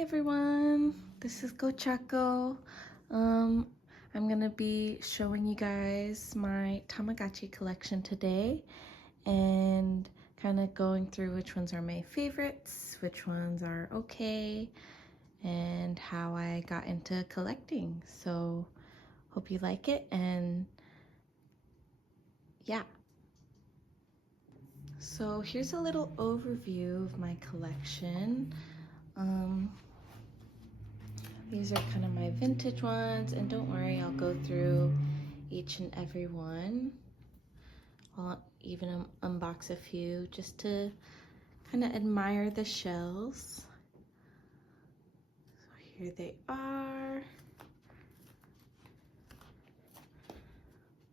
everyone, this is Gochaco. I'm gonna be showing you guys my Tamagotchi collection today and kind of going through which ones are my favorites, which ones are okay, and how I got into collecting. So hope you like it, and yeah. So here's a little overview of my collection. These are kind of my vintage ones, and don't worry, I'll go through each and every one. I'll even unbox a few just to kind of admire the shells. So here they are.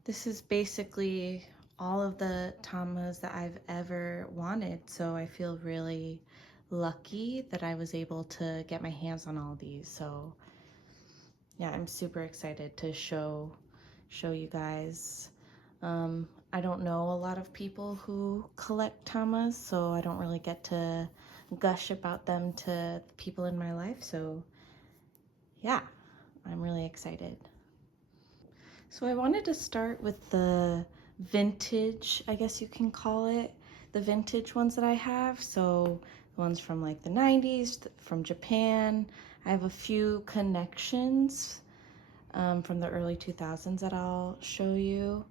This is basically all of the tamas that I've ever wanted, so I feel really lucky that I was able to get my hands on all these. So yeah, I'm super excited to show you guys. I don't know a lot of people who collect tamas, so I don't really get to gush about them to the people in my life. So yeah, I'm really excited. So I wanted to start with the vintage, I guess you can call it, the vintage ones that I have. So the ones from like the 90s, from Japan. I have a few connections from the early 2000s that I'll show you.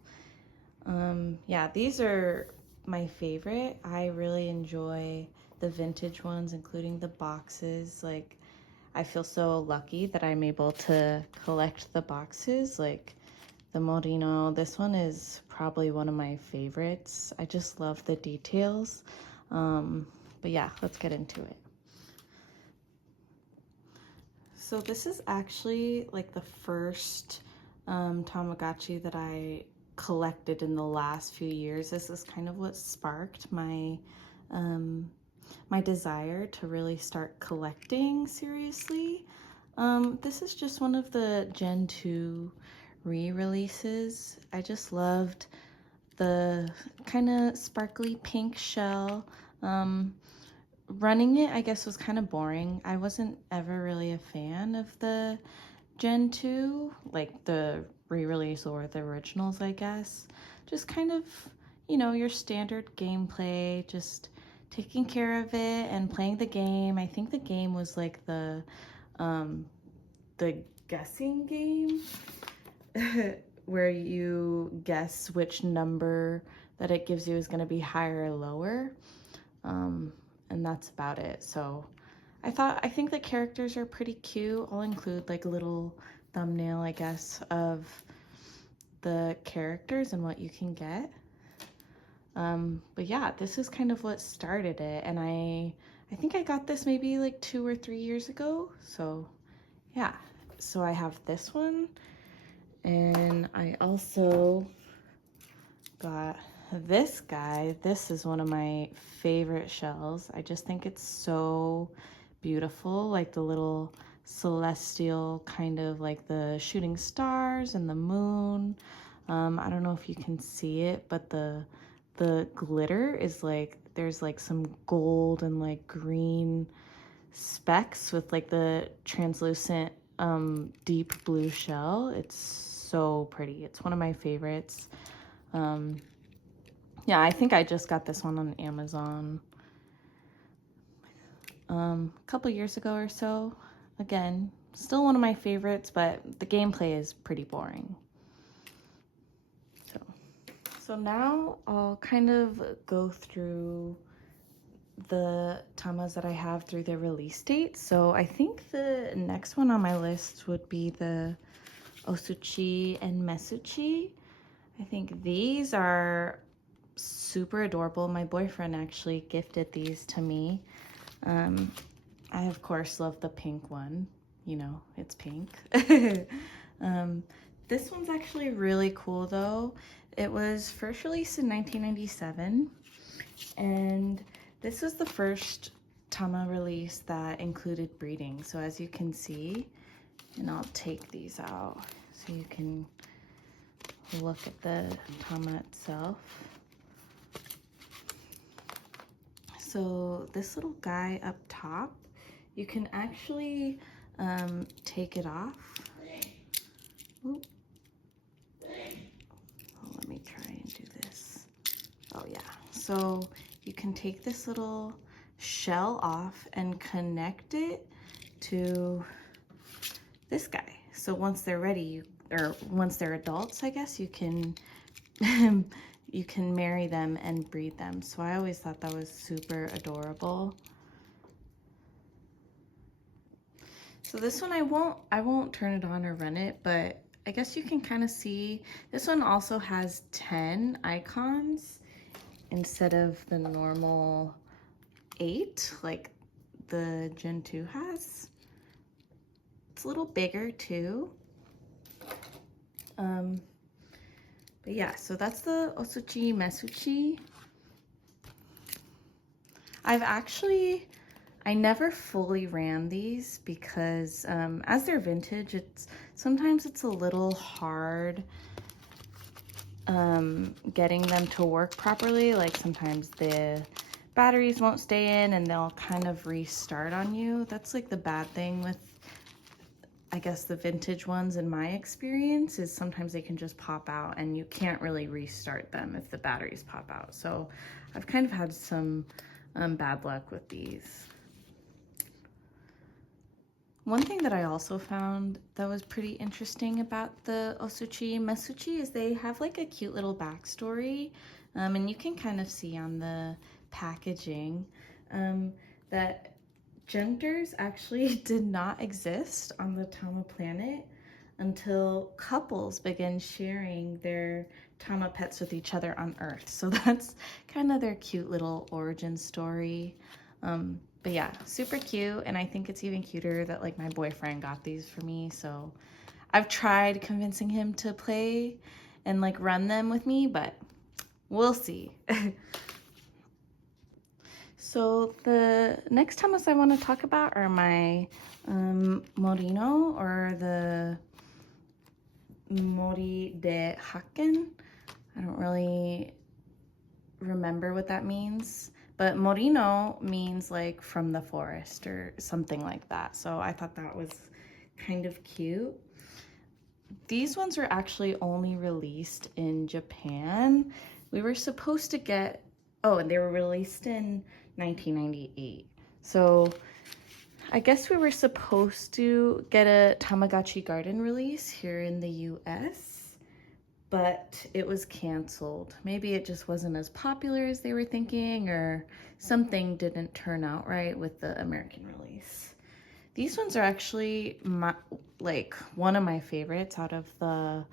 Yeah, these are my favorite. I really enjoy the vintage ones, including the boxes. Like, I feel so lucky that I'm able to collect the boxes. Like the morino, this one is probably one of my favorites. I just love the details. But yeah, let's get into it. So this is actually like the first Tamagotchi that I collected in the last few years. This is kind of what sparked my my desire to really start collecting seriously. This is just one of the Gen 2 re-releases. I just loved the kind of sparkly pink shell. Running it, I guess, was kind of boring. I wasn't ever really a fan of the Gen 2, like the re-release or the originals, I guess. Just kind of, you know, your standard gameplay, just taking care of it and playing the game. I think the game was like the guessing game where you guess which number that it gives you is going to be higher or lower. And that's about it. So I think the characters are pretty cute. I'll include like a little thumbnail, I guess, of the characters and what you can get. But yeah, this is kind of what started it, and I think I got this maybe like 2 or 3 years ago. So yeah, so I have this one, and I also got this guy. This is one of my favorite shells. I just think it's so beautiful, like the little celestial kind of like the shooting stars and the moon. I don't know if you can see it, but the glitter is like, there's like some gold and like green specks with like the translucent deep blue shell. It's so pretty. It's one of my favorites. Yeah, I think I just got this one on Amazon a couple years ago or so. Again, still one of my favorites, but the gameplay is pretty boring. So now I'll kind of go through the tamas that I have through their release date. So I think the next one on my list would be the Osuchi and Mesuchi. I think these are super adorable. My boyfriend actually gifted these to me. I of course love the pink one. You know, it's pink. This one's actually really cool though. It was first released in 1997, and this was the first tama release that included breeding. So as you can see, and I'll take these out so you can look at the tama itself. So this little guy up top you can actually take it off. Ooh. Oh, let me try and do this. Oh yeah, so you can take this little shell off and connect it to this guy. So once they're ready, or once they're adults, I guess, you can you can marry them and breed them. So I always thought that was super adorable. So this one I won't turn it on or run it, but I guess you can kind of see this one also has 10 icons instead of the normal 8 like the Gen 2 has. It's a little bigger too. But yeah, so that's the Osuchi Mesuchi. I never fully ran these because as they're vintage, sometimes it's a little hard getting them to work properly. Like sometimes the batteries won't stay in and they'll kind of restart on you. That's like the bad thing with, I guess, the vintage ones in my experience, is sometimes they can just pop out and you can't really restart them if the batteries pop out. So I've kind of had some bad luck with these. One thing that I also found that was pretty interesting about the Osuchi Mesuchi is they have like a cute little backstory, and you can kind of see on the packaging that genders actually did not exist on the Tama planet until couples began sharing their Tama pets with each other on Earth. So that's kind of their cute little origin story. But yeah, super cute, and I think it's even cuter that like my boyfriend got these for me. So I've tried convincing him to play and like run them with me, but we'll see. So the next tamas I want to talk about are my morino, or the mori de hakken. I don't really remember what that means, but morino means like from the forest or something like that. So I thought that was kind of cute. These ones were actually only released in Japan. We were supposed to get, oh, and they were released in 1998. So I guess we were supposed to get a Tamagotchi Garden release here in the US, but it was canceled. Maybe it just wasn't as popular as they were thinking, or something didn't turn out right with the American release. These ones are actually like one of my favorites out of the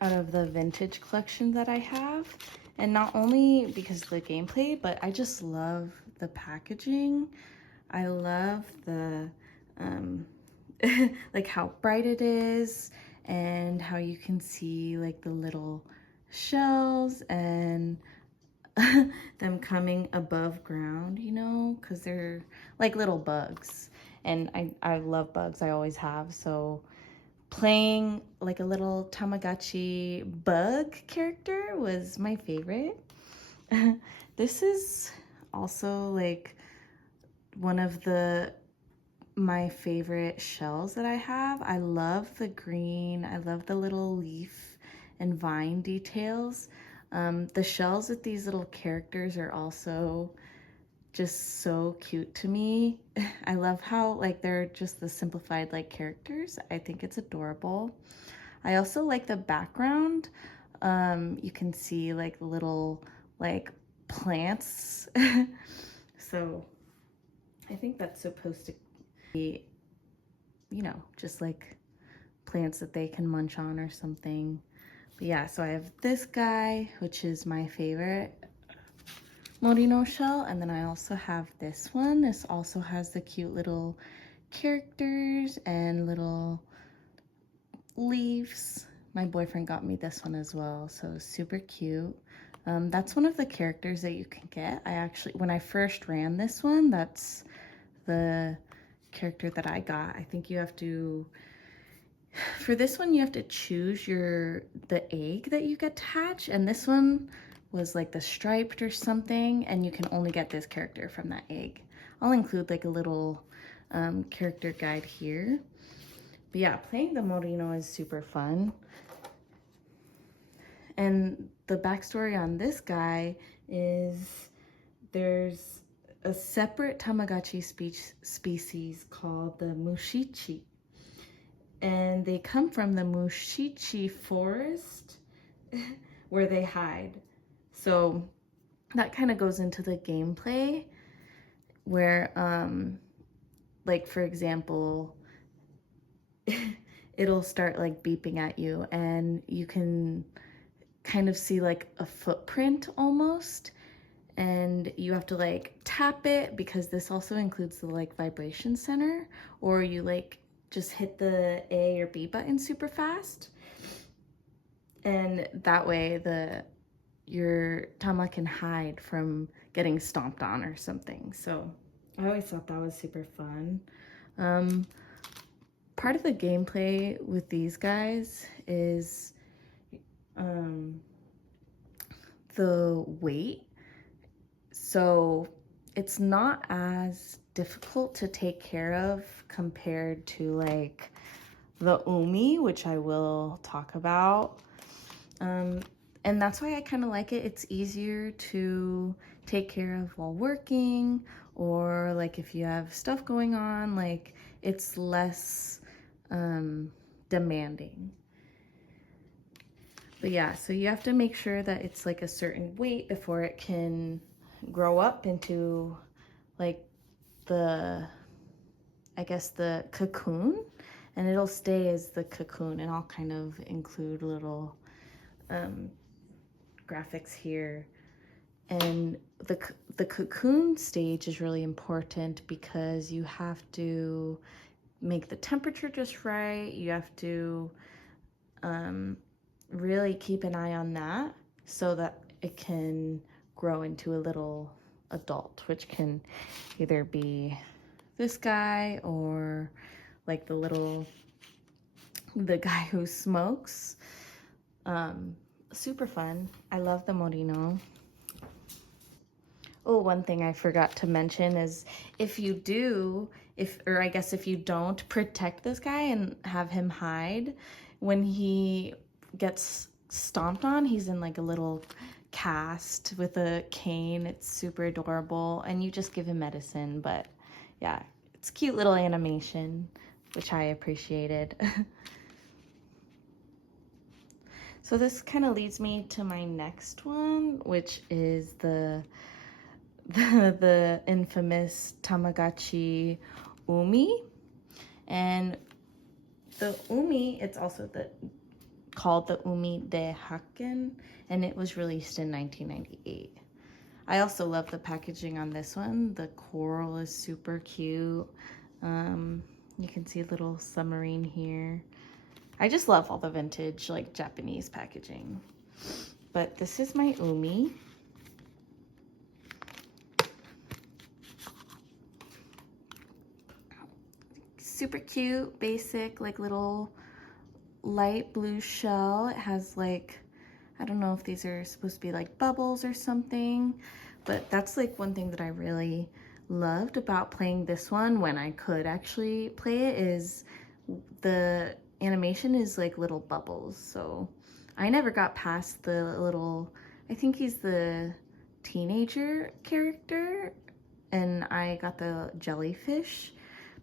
vintage collection that I have. And not only because of the gameplay, but I just love the packaging. I love the like how bright it is, and how you can see like the little shells and them coming above ground, you know, because they're like little bugs, and I love bugs. I always have. So playing like a little Tamagotchi bug character was my favorite. This is also like one of my favorite shells that I have. I love the green. I love the little leaf and vine details. The shells with these little characters are also just so cute to me. I love how like they're just the simplified like characters. I think it's adorable. I also like the background. You can see like little like plants. So I think that's supposed to be, you know, just like plants that they can munch on or something. But yeah, so I have this guy, which is my favorite morino shell, and then I also have this one. This also has the cute little characters and little leaves. My boyfriend got me this one as well, so super cute. That's one of the characters that you can get. I actually, when I first ran this one, that's the character that I got. I think you have to, for this one, you have to choose the egg that you get to hatch, and this one was like the striped or something, and you can only get this character from that egg. I'll include like a little character guide here. But yeah, playing the morino is super fun. And the backstory on this guy is there's a separate Tamagotchi species called the Mushichi. And they come from the Mushichi forest where they hide. So that kind of goes into the gameplay where, like for example, it'll start like beeping at you and you can kind of see like a footprint almost, and you have to like tap it because this also includes the like vibration center, or you like just hit the A or B button super fast, and that way your tama can hide from getting stomped on or something. So I always thought that was super fun. Part of the gameplay with these guys is the weight. So it's not as difficult to take care of compared to like the umi, which I will talk about. And that's why I kind of like it. It's easier to take care of while working, or like if you have stuff going on, like it's less demanding. But yeah, so you have to make sure that it's like a certain weight before it can grow up into like I guess the cocoon, and it'll stay as the cocoon. And I'll kind of include little graphics here. And the cocoon stage is really important because you have to make the temperature just right. You have to really keep an eye on that so that it can grow into a little adult, which can either be this guy or like the guy who smokes. Super fun. I love the morino. Oh, one thing I forgot to mention is if you don't protect this guy and have him hide, when he gets stomped on, he's in like a little cast with a cane. It's super adorable, and you just give him medicine. But yeah, it's cute little animation, which I appreciated. So this kind of leads me to my next one, which is the infamous Tamagotchi Umi. And the Umi, it's also called the Umi de Haken, and it was released in 1998. I also love the packaging on this one. The coral is super cute. You can see a little submarine here. I just love all the vintage like Japanese packaging. But this is my Umi. Super cute, basic, like little light blue shell. It has like, I don't know if these are supposed to be like bubbles or something, but that's like one thing that I really loved about playing this one when I could actually play it, is the animation is like little bubbles. So I never got past the little, I think he's the teenager character, and I got the jellyfish,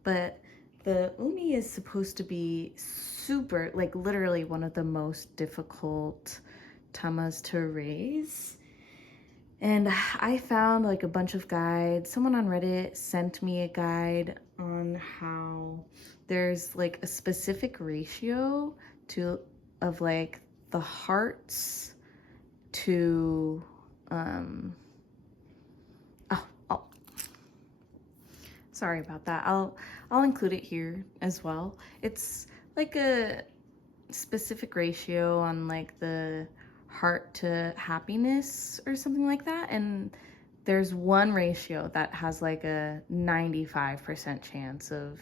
but the Umi is supposed to be super, like literally one of the most difficult tamas to raise. And I found like a bunch of guides. Someone on Reddit sent me a guide on how there's like a specific ratio of like the hearts to sorry about that. I'll include it here as well. It's like a specific ratio on like the heart to happiness or something like that, and there's one ratio that has like a 95% chance of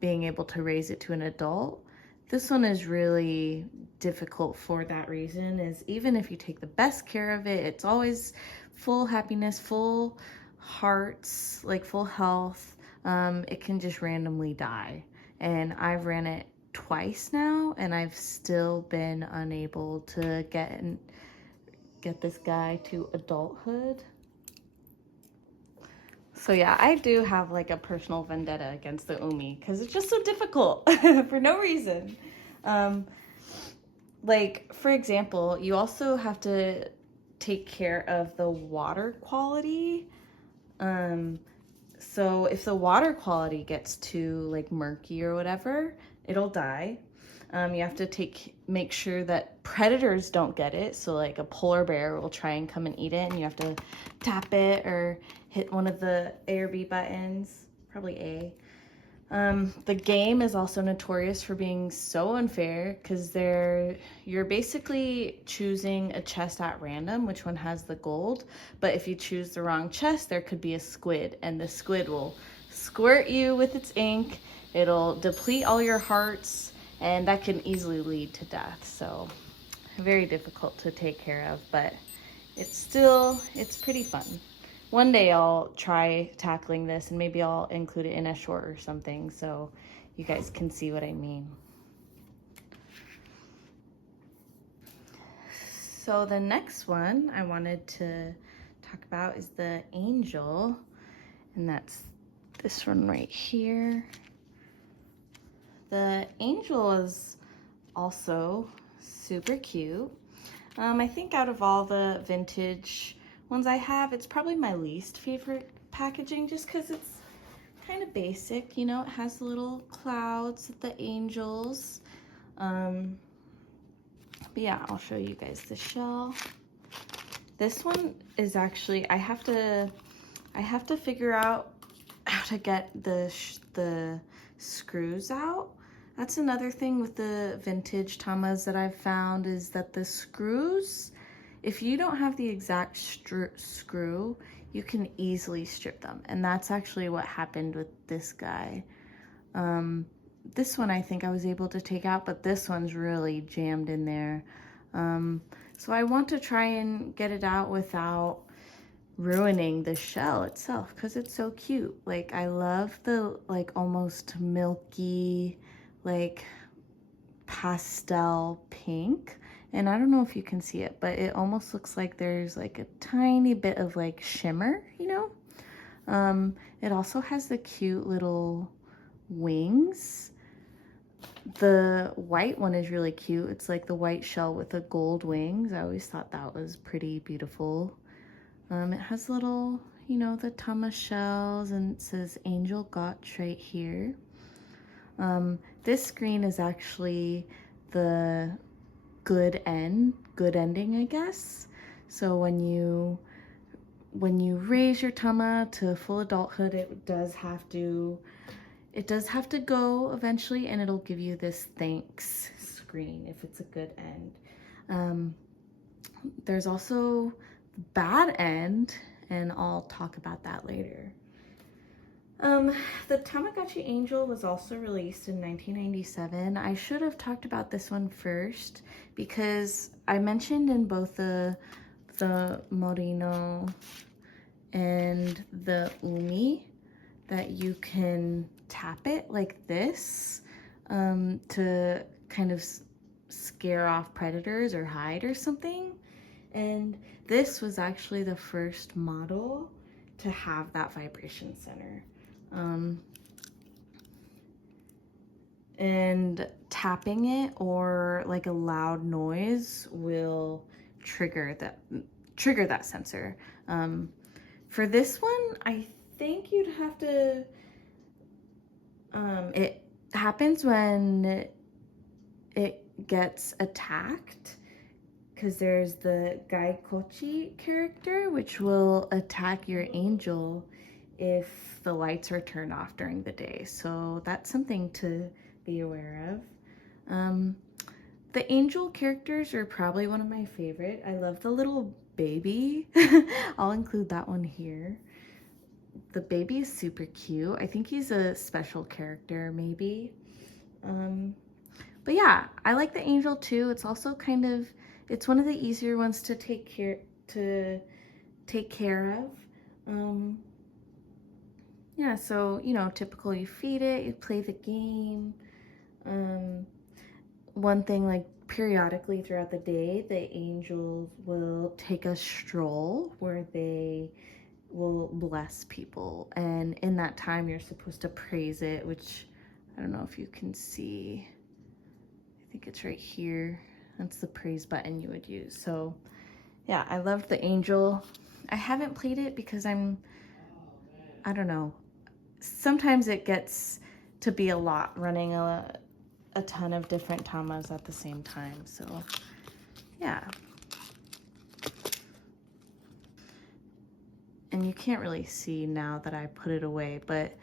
being able to raise it to an adult. This one is really difficult for that reason, is even if you take the best care of it, it's always full happiness, full hearts, like full health, it can just randomly die. And I've ran it twice now, and I've still been unable to get this guy to adulthood. So yeah, I do have like a personal vendetta against the Umi because it's just so difficult for no reason. Like, for example, you also have to take care of the water quality. So if the water quality gets too like murky or whatever, it'll die. You have to make sure that predators don't get it. So like a polar bear will try and come and eat it, and you have to tap it or hit one of the A or B buttons, probably A. The game is also notorious for being so unfair because you're basically choosing a chest at random, which one has the gold. But if you choose the wrong chest, there could be a squid, and the squid will squirt you with its ink. It'll deplete all your hearts, and that can easily lead to death. So very difficult to take care of, but it's pretty fun. One day I'll try tackling this, and maybe I'll include it in a short or something so you guys can see what I mean. So the next one I wanted to talk about is the angel, and that's this one right here. The angel is also super cute. I think out of all the vintage ones I have, it's probably my least favorite packaging just because it's kind of basic, you know. It has the little clouds, the angels. But yeah, I'll show you guys the shell. This one is actually, I have to figure out how to get the screws out. That's another thing with the vintage tamas that I've found, is that the screws, if you don't have the exact screw, you can easily strip them. And that's actually what happened with this guy. This one I think I was able to take out, but this one's really jammed in there. So I want to try and get it out without ruining the shell itself because it's so cute. Like, I love the like almost milky, like pastel pink. And I don't know if you can see it, but it almost looks like there's like a tiny bit of like shimmer, you know? It also has the cute little wings. The white one is really cute. It's like the white shell with the gold wings. I always thought that was pretty beautiful. It has little, you know, the tamas shells, and it says angelgotchi right here. This screen is actually the good ending, I guess. So when you raise your tama to full adulthood, it does have to go eventually, and it'll give you this thanks screen if it's a good end. There's also bad end, and I'll talk about that later. The Tamagotchi Angel was also released in 1997. I should have talked about this one first because I mentioned in both the morino and the umi that you can tap it like this to kind of scare off predators or hide or something. And this was actually the first model to have that vibration center. And tapping it or like a loud noise will trigger that sensor. For this one, I think you'd have to, it happens when it gets attacked, because there's the Gotchi character, which will attack your angel if the lights are turned off during the day. So that's something to be aware of. The angel characters are probably one of my favorite. I love the little baby. I'll include that one here. The baby is super cute. I think he's a special character, maybe. But yeah, I like the angel too. It's also kind of, it's one of the easier ones to take care of. yeah, so, you know, typical, you feed it, you play the game. One thing, like periodically throughout the day, the angels will take a stroll where they will bless people. And in that time, you're supposed to praise it, which I don't know if you can see. I think it's right here. That's the praise button you would use. So yeah, I love the angel. I haven't played it because I don't know. Sometimes it gets to be a lot running a ton of different tamas at the same time. So yeah. And you can't really see now that I put it away, but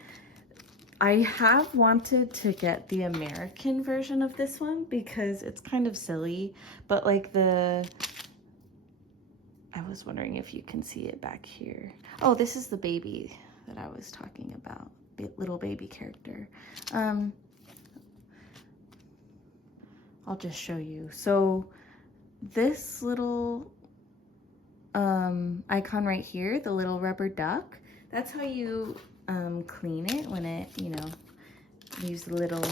I have wanted to get the American version of this one because it's kind of silly, but like I was wondering if you can see it back here. Oh, this is the baby that I was talking about, the little baby character. I'll just show you. So this little icon right here, the little rubber duck, that's how you clean it when it, you know, leaves a little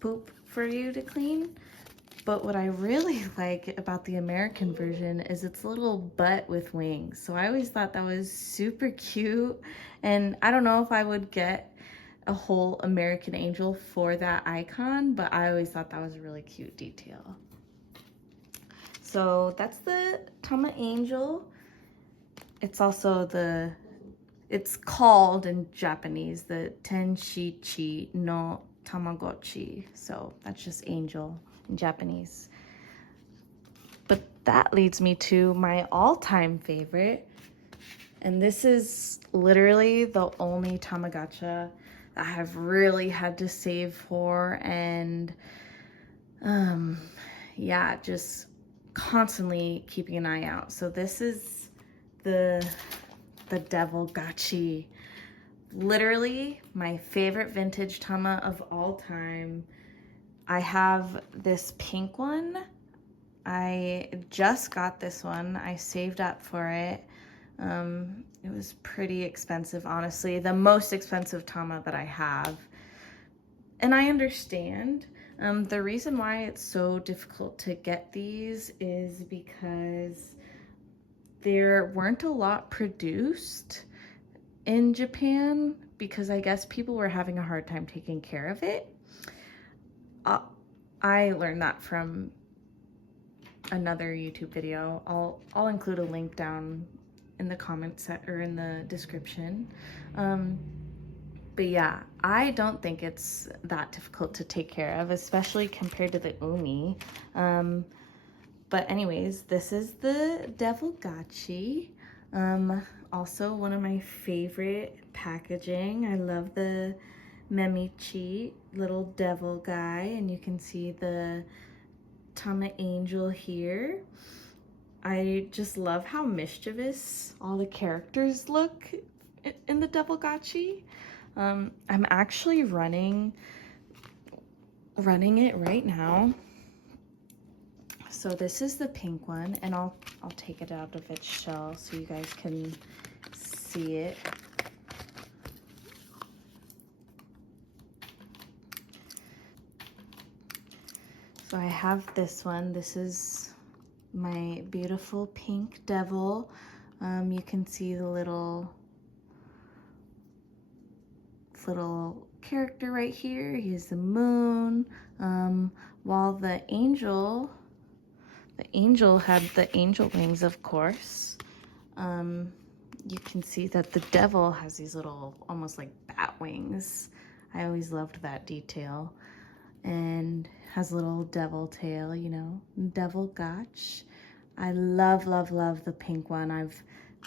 poop for you to clean. But what I really like about the American version is its little butt with wings. So I always thought that was super cute. And I don't know if I would get a whole American angel for that icon, but I always thought that was a really cute detail. So that's the Tama Angel. It's also it's called in Japanese the Tenshichi no Tamagotchi. So that's just angel in Japanese. But that leads me to my all-time favorite. And this is literally the only Tamagotchi that I have really had to save for, and yeah, just constantly keeping an eye out. So this is the devilgotchi. Literally my favorite vintage tama of all time. I have this pink one. I just got this one. I saved up for it. It was pretty expensive, honestly. The most expensive tama that I have. And I understand. The reason why it's so difficult to get these is because there weren't a lot produced in Japan, because I guess people were having a hard time taking care of it. I learned that from another YouTube video. I'll include a link down in the comments or in the description. But yeah, I don't think it's that difficult to take care of, especially compared to the umi. But anyways, this is the devilgotchi. Also one of my favorite packaging. I love the Familitchi little devil guy, and you can see the Tama Angel here. I just love how mischievous all the characters look in the devilgotchi. I'm actually running it right now. So this is the pink one, and I'll take it out of its shell so you guys can see it. So I have this one. This is my beautiful pink devil. You can see the little character right here. He's the moon. While the angel had the angel wings, of course. You can see that the devil has these little, almost like bat wings. I always loved that detail. And has a little devil tail, you know, devilgotchi. I love, love, love the pink one.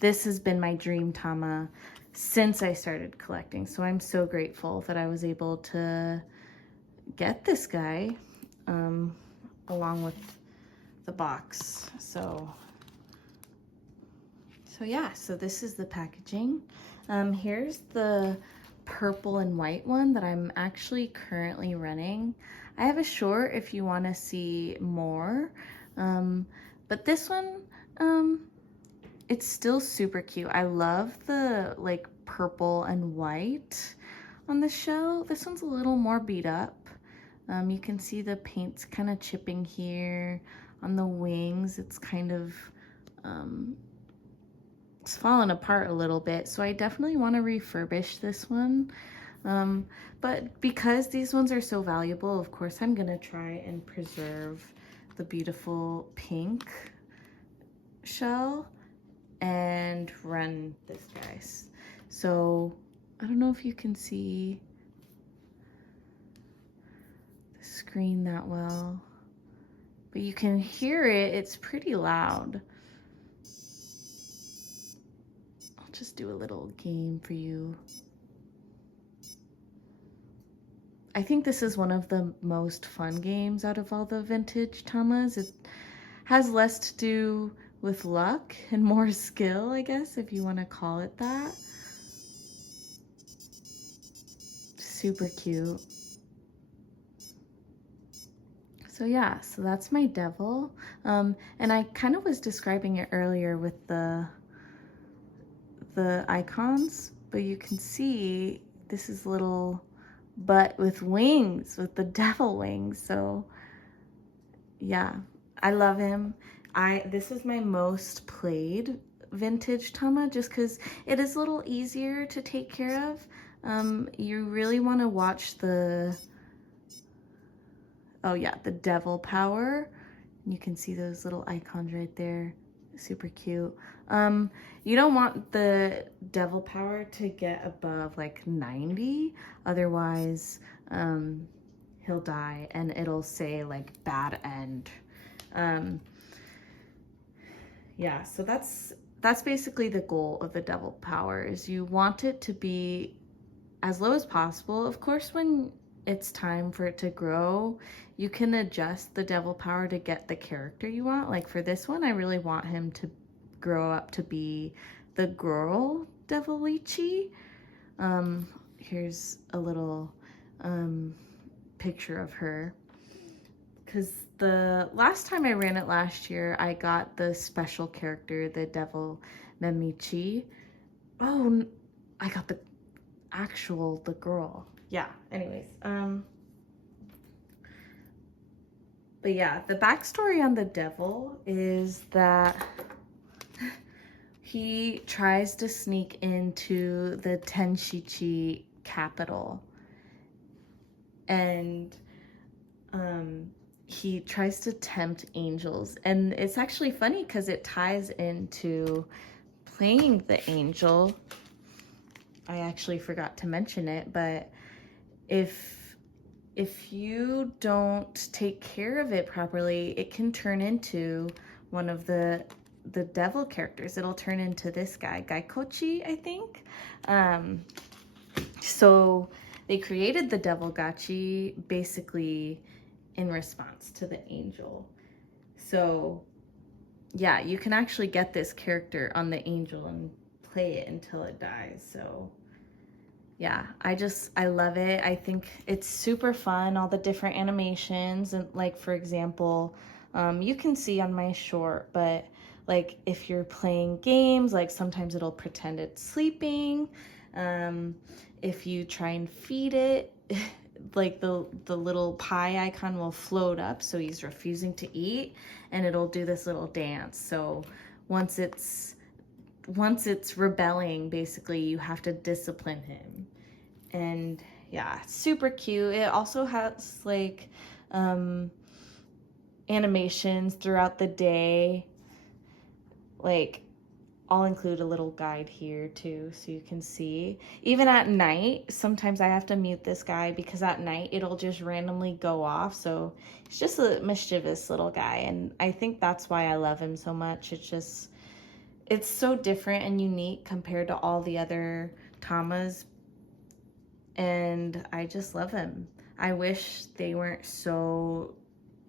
This has been my dream tama since I started collecting. So I'm so grateful that I was able to get this guy along with the box. So yeah, so this is the packaging. Here's the purple and white one that I'm actually currently running. I have a short if you want to see more, but this one, it's still super cute. I love the like purple and white on the shell. This one's a little more beat up. You can see the paint's kind of chipping here. On the wings, it's kind of, it's fallen apart a little bit. So I definitely want to refurbish this one. But because these ones are so valuable, of course, I'm gonna try and preserve the beautiful pink shell and run this guy. So I don't know if you can see the screen that well, but you can hear it. It's pretty loud. I'll just do a little game for you. I think this is one of the most fun games out of all the vintage tamas. It has less to do with luck and more skill, I guess, if you want to call it that. Super cute. So yeah, so that's my devil. And I kind of was describing it earlier with the icons, but you can see this is little butt with wings, with the devil wings. So yeah, I love him. This is my most played vintage tama just because it is a little easier to take care of. You really want to watch the, oh yeah, the devil power. You can see those little icons right there. Super cute. You don't want the devil power to get above like 90, otherwise he'll die and it'll say like bad end. Yeah, so that's basically the goal of the devil power, is you want it to be as low as possible. Of course, when it's time for it to grow, you can adjust the devil power to get the character you want. Like for this one, I really want him to grow up to be the girl Devilgotchi. Here's a little picture of her, because the last time I ran it last year, I got the special character, the devil Familitchi. Oh, I got the girl. Yeah, anyways, but yeah, the backstory on the devil is that he tries to sneak into the Tenshichi capital, and he tries to tempt angels. And it's actually funny because it ties into playing the angel. I actually forgot to mention it, but if you don't take care of it properly, it can turn into one of the devil characters. It'll turn into this guy, Gotchi, I think. So they created the devilgotchi basically in response to the angel. So yeah, you can actually get this character on the angel and play it until it dies. So yeah, I love it. I think it's super fun, all the different animations. And like, for example, you can see on my short, but like if you're playing games, like sometimes it'll pretend it's sleeping. If you try and feed it, like the little pie icon will float up, so he's refusing to eat, and it'll do this little dance. So once it's rebelling, basically you have to discipline him. And yeah, super cute. It also has like animations throughout the day. Like I'll include a little guide here too, so you can see. Even at night, sometimes I have to mute this guy because at night it'll just randomly go off. So he's just a mischievous little guy, and I think that's why I love him so much. It's so different and unique compared to all the other tamas, and I just love him. I wish they weren't so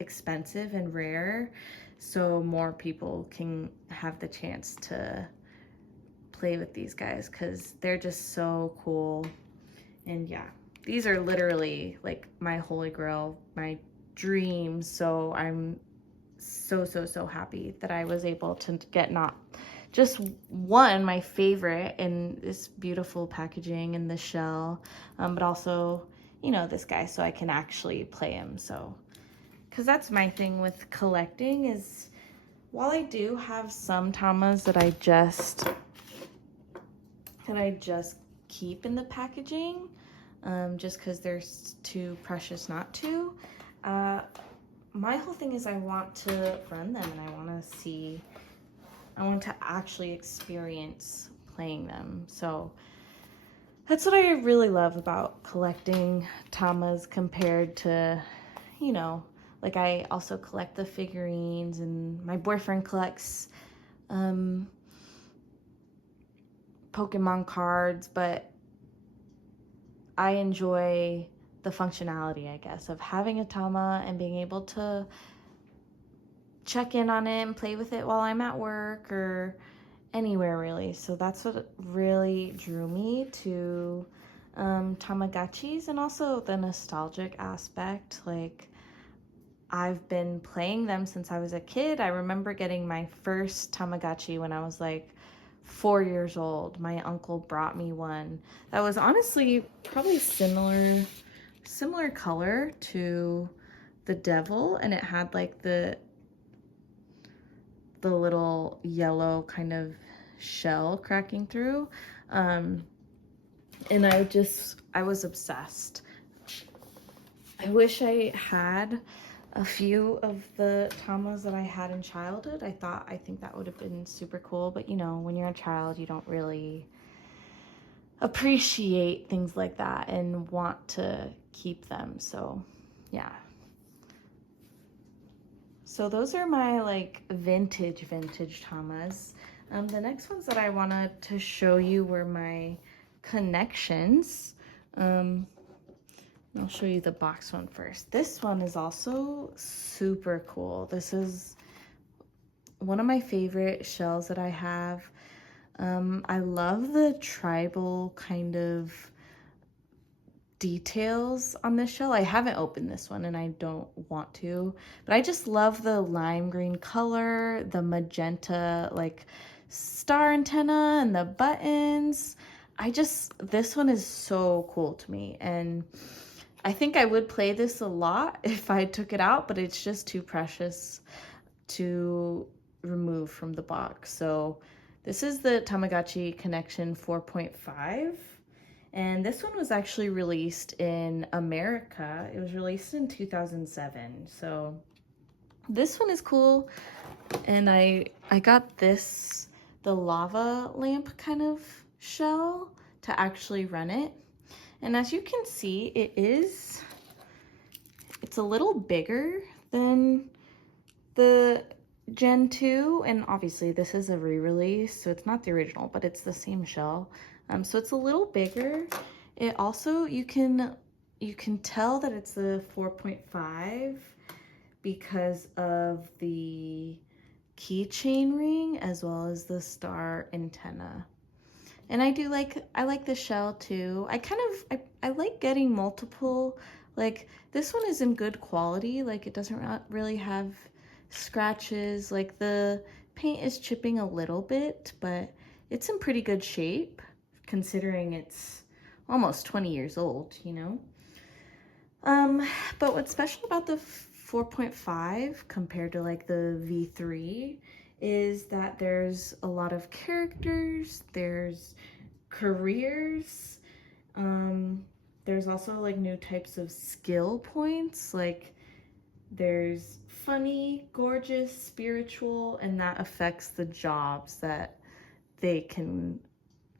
expensive and rare, so more people can have the chance to play with these guys, because they're just so cool. And yeah, these are literally like my holy grail, my dream. So I'm so happy that I was able to get not just one, my favorite, in this beautiful packaging and the shell, but also, you know, this guy, so I can actually play him. So, because that's my thing with collecting is, while I do have some tamas that I just keep in the packaging, just because they're too precious not to. My whole thing is I want to run them and I want to actually experience playing them. So that's what I really love about collecting tamas compared to, you know, like I also collect the figurines, and my boyfriend collects Pokemon cards, but I enjoy the functionality, I guess, of having a tama and being able to check in on it and play with it while I'm at work or anywhere really. So that's what really drew me to Tamagotchis, and also the nostalgic aspect. Like, I've been playing them since I was a kid. I remember getting my first Tamagotchi when I was like 4 years old. My uncle brought me one that was honestly probably similar color to the devil, and it had like the little yellow kind of shell cracking through, and I was obsessed. I wish I had a few of the tamas that I had in childhood. I think that would have been super cool, but you know, when you're a child, you don't really appreciate things like that and want to keep them. So yeah. So those are my like vintage tamas. The next ones that I wanted to show you were my connections. I'll show you the box one first. This one is also super cool. This is one of my favorite shells that I have. I love the tribal kind of details on this shell. I haven't opened this one and I don't want to, but I just love the lime green color, the magenta like star antenna, and the buttons. This one is so cool to me, and I think I would play this a lot if I took it out, but it's just too precious to remove from the box. So this is the Tamagotchi Connection 4.5. And this one was actually released in America. It was released in 2007. So this one is cool. And I got the lava lamp kind of shell to actually run it. And as you can see, it's a little bigger than the Gen 2. And obviously this is a re-release, so it's not the original, but it's the same shell. So it's a little bigger. It also, you can tell that it's the 4.5 because of the keychain ring as well as the star antenna. And I like the shell too. I like getting multiple, like this one is in good quality. Like it doesn't really have scratches. Like the paint is chipping a little bit, but it's in pretty good shape considering it's almost 20 years old, you know? But what's special about the 4.5 compared to like the V3 is that there's a lot of characters, there's careers, there's also like new types of skill points, like there's funny, gorgeous, spiritual, and that affects the jobs that they can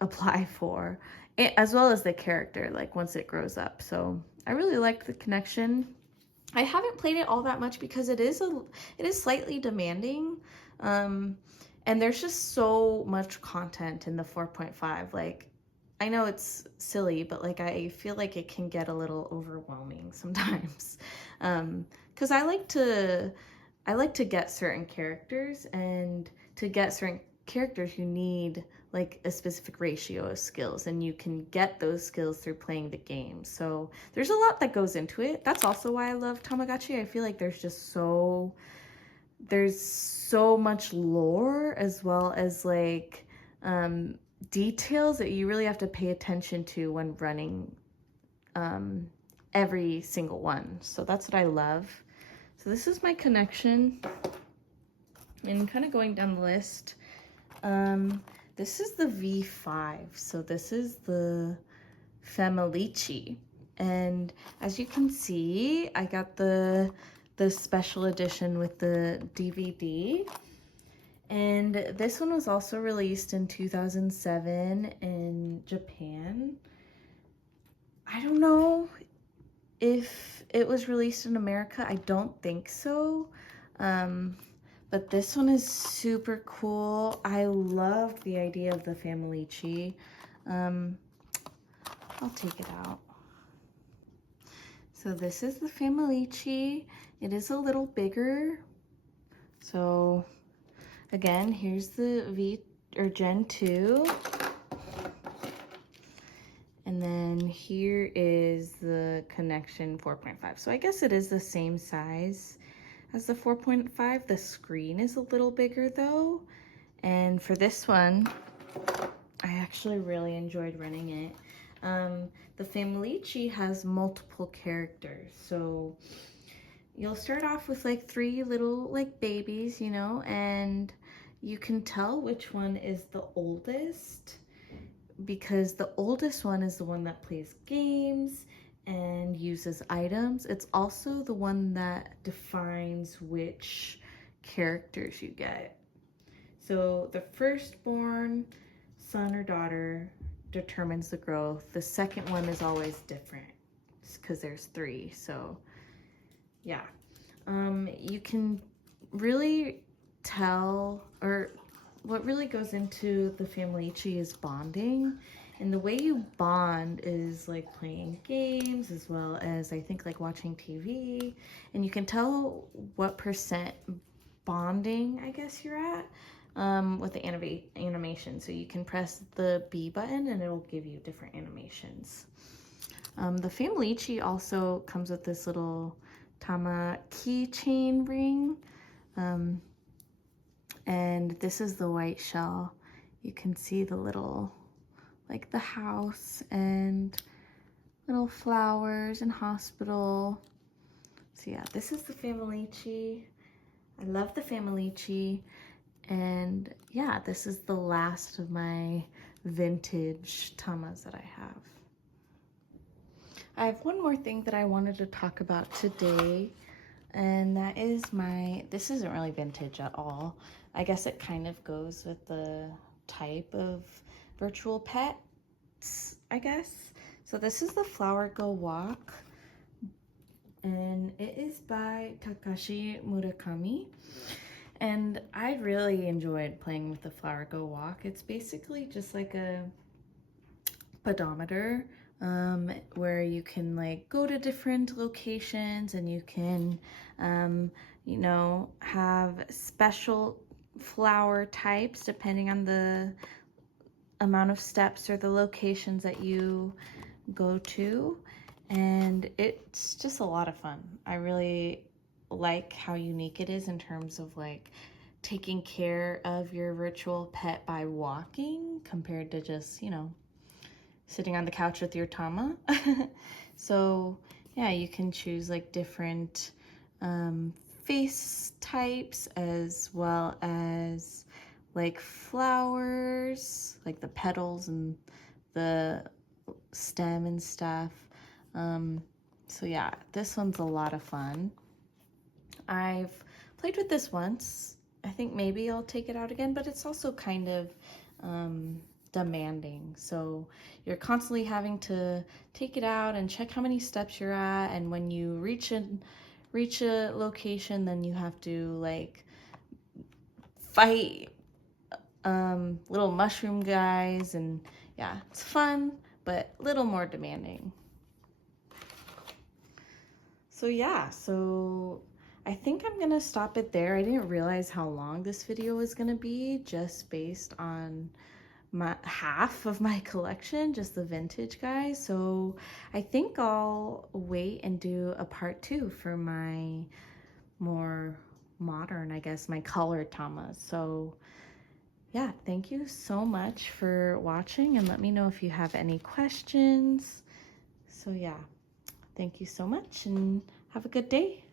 apply for, as well as the character, like once it grows up. So I really like the connection. I haven't played it all that much because it is slightly demanding, and there's just so much content in the 4.5. Like, I know it's silly, but like I feel like it can get a little overwhelming sometimes, because I like to get certain characters, and to get certain characters you need like a specific ratio of skills, and you can get those skills through playing the game. So there's a lot that goes into it. That's also why I love Tamagotchi. I feel like there's just so there's so much lore as well as like details that you really have to pay attention to when running every single one. So that's what I love. So this is my connection. And kind of going down the list, this is the V5. So this is the Familitchi. And as you can see, I got the special edition with the DVD. And this one was also released in 2007 in Japan. I don't know if it was released in America. I don't think so. But this one is super cool. I love the idea of the Familitchi. I'll take it out. So this is the Familitchi. It is a little bigger. So again, here's the Gen 2. And then here is the Connection 4.5. So I guess it is the same size as the 4.5. The screen is a little bigger though. And for this one, I actually really enjoyed running it. The Familitchi has multiple characters. So you'll start off with like 3 little like babies, you know, and you can tell which one is the oldest because the oldest one is the one that plays games and uses items. It's also the one that defines which characters you get. So the firstborn son or daughter determines the growth. The second one is always different because there's 3. So yeah, you can really tell, or what really goes into the Familitchi is bonding. And the way you bond is like playing games as well as I think like watching TV. And you can tell what percent bonding, I guess, you're at with the animation. So you can press the B button and it'll give you different animations. The Familitchi also comes with this little tama keychain ring. And this is the white shell. You can see the little, like the house and little flowers and hospital. So yeah, this is the Familitchi. I love the Familitchi. And yeah, this is the last of my vintage tamas that I have. I have one more thing that I wanted to talk about today, and that is this isn't really vintage at all. I guess it kind of goes with the type of virtual pets, I guess. So this is the Flower Go Walk, and it is by Takashi Murakami. And I really enjoyed playing with the Flower Go Walk. It's basically just like a pedometer where you can like go to different locations and you can, you know, have special flower types depending on the amount of steps or the locations that you go to. And it's just a lot of fun. I really like how unique it is in terms of like taking care of your virtual pet by walking compared to just, you know, sitting on the couch with your tama. So yeah, you can choose like different face types as well as like flowers, like the petals and the stem and stuff. So yeah, this one's a lot of fun. I've played with this once. I think maybe I'll take it out again, but it's also kind of demanding. So you're constantly having to take it out and check how many steps you're at, and when you reach a location, then you have to like fight little mushroom guys, and yeah, it's fun, but a little more demanding. So yeah, so I think I'm gonna stop it there. I didn't realize how long this video was gonna be just based on half of my collection, just the vintage guys. So I think I'll wait and do a part 2 for my more modern, I guess, my colored tamas. So yeah, thank you so much for watching, and let me know if you have any questions. So yeah, thank you so much and have a good day.